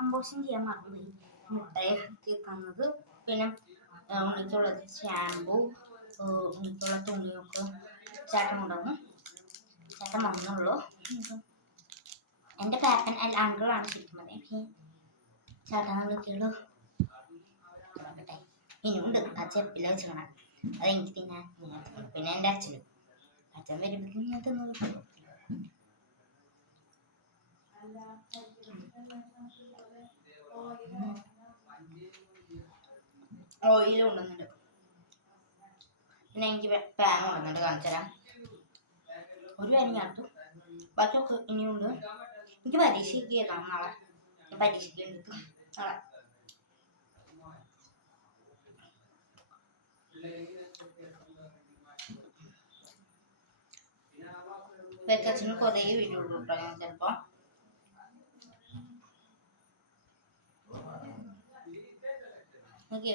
Unboxing ചെയ്യാൻ മറന്നുപോയി. മുട്ടയെ തീർക്കുന്നത്, പിന്നെ ഉണ്ണിക്കുള്ളത് ഷാമ്പു, ഉണ്ണിക്കുള്ള തുണിയൊക്കെ ചേട്ടൻ കൊണ്ടുവന്നു. ചേട്ടൻ വന്നുള്ളൂ. എൻ്റെ പാപ്പൻ അങ്കിളാണ് ശരിക്കും. ചേട്ടൻ വിളിക്കുള്ളൂ. ഇനിയുണ്ട് ആ ചെപ്പില വെച്ചാണ്. അതെനിക്ക് പിന്നെ എൻ്റെ അച്ഛനും വരുമ്പോഴേക്കും ഞാൻ തിന്നു. ഓയിൽ കൊണ്ടുവന്നിട്ട് പിന്നെ എനിക്ക് പാൻ കൊണ്ടുവന്നിട്ട് കാണിച്ചു തരാം. ഒരു കാര്യം കാണിച്ചു, ബാക്കിയൊക്കെ ഇനിയുണ്ട്. എനിക്ക് പരീക്ഷയ്ക്ക് എഴുതാം നാളെ. പരീക്ഷയ്ക്ക് ഉണ്ട് നാളെ. വെക്കച്ചിന് കുറേ വീഡിയോ ഇട്ടോ ഞാൻ ചിലപ്പോ. ഓക്കെ,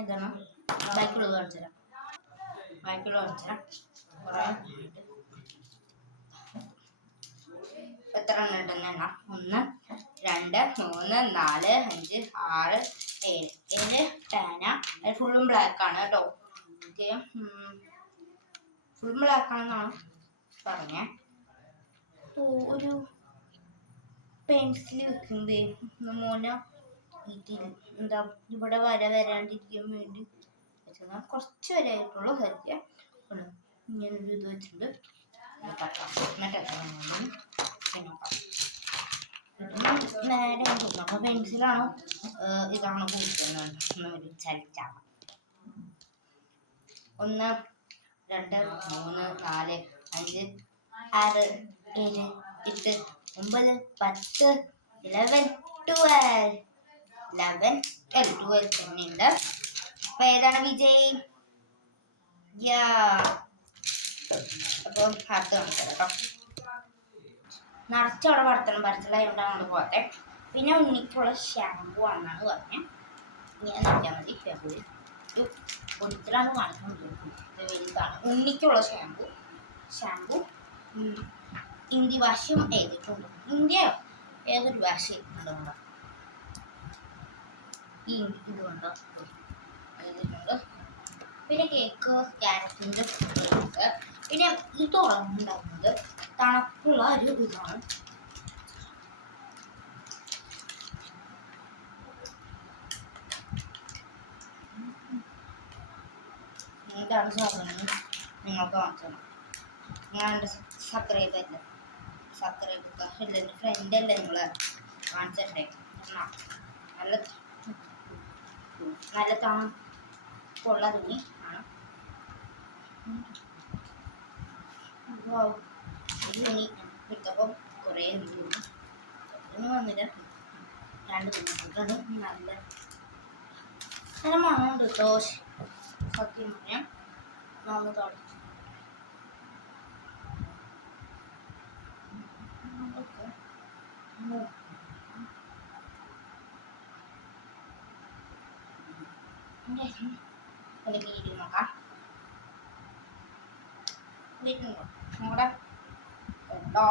ഇതാണ് ബൈക്കുള്ളത് കാണിച്ചു തരാം. ബൈക്കുള്ളത് കാണിച്ചു തരാം. കുറേ എത്ര എണ്ണം ഉണ്ടെന്ന് എണ്ണാം. 1 2 3 4 5 6 7 പേന. അത് ഫുള്ളും ബ്ലാക്ക് ആണ് കേട്ടോ. ഫുൾ ബ്ലാക്ക് ആണെന്നാണ് പറഞ്ഞേ. ഒരു പെൻസിൽ വെക്കുമ്പോ മോനെ എന്താ ഇവിടെ വരാണ്ടിരിക്കാൻ വേണ്ടി വെച്ചാൽ കുറച്ച് വരെ ആയിട്ടുള്ളൂ. സത്യം ഇങ്ങനൊരു ഇത് വെച്ചിട്ടുണ്ട്. നേരെ അപ്പൊ പെൻസിലാണോ ഇതാണോ കൂട്ടുന്നത് ചലിച്ചാണ്. 1 2 3 4 5 6 7 8 9 10 11 12 തന്നെയുണ്ട്. അപ്പൊ ഏതാണ് വിജയ്? അപ്പൊ അടുത്ത് കാണിക്കാം കേട്ടോ. നിറച്ചവിടെ വരച്ചലായതുകൊണ്ടാണ് നമ്മൾ പോകട്ടെ. പിന്നെ ഉണ്ണിക്കുള്ള ഷാമ്പു ആണെന്നാണ് പറഞ്ഞത്. ഇങ്ങനെ നോക്കിയാൽ മതി. ഒരിക്കലാണ് കാണിക്കുന്നത്. വലുതാണ് ഉണ്ണിക്കുള്ള ഷാമ്പു. ഹിന്ദി ഭാഷയും എഴുതിയിട്ടുണ്ട്. ഇന്ത്യയോ ഏതൊരു ഭാഷ എഴുതിയിട്ടുണ്ട്. ഈ ഇതുകൊണ്ട് എഴുതിയിട്ടുണ്ട്. പിന്നെ കേക്ക്, ക്യാരറ്റിൻ്റെ കേക്ക്. പിന്നെ ഈ തുറന്നുണ്ടാകുന്നത് തണുപ്പുള്ള ഒരു ഇതാണ്. ഇതാണ് സാധനം. നിങ്ങൾക്ക് കാണിച്ചത് ഞാൻ എൻ്റെ സബ്സ്ക്രൈബ് എൻ്റെ ഫ്രണ്ട് അല്ലേ നിങ്ങള് കാണിച്ചിട്ടുണ്ടേ. നല്ല തണുപ്പുള്ള തുണി ആണ്. തുണി എടുത്തപ്പോൾ കുറേ വന്നില്ല. 2 തുണി നല്ല മണമുണ്ട് കേട്ടോ. സത്യം പറയാം, ഒന്ന് തുടച്ചു. വീഡിയോ നോക്കാം. വീട്ടിൽ കേട്ടോ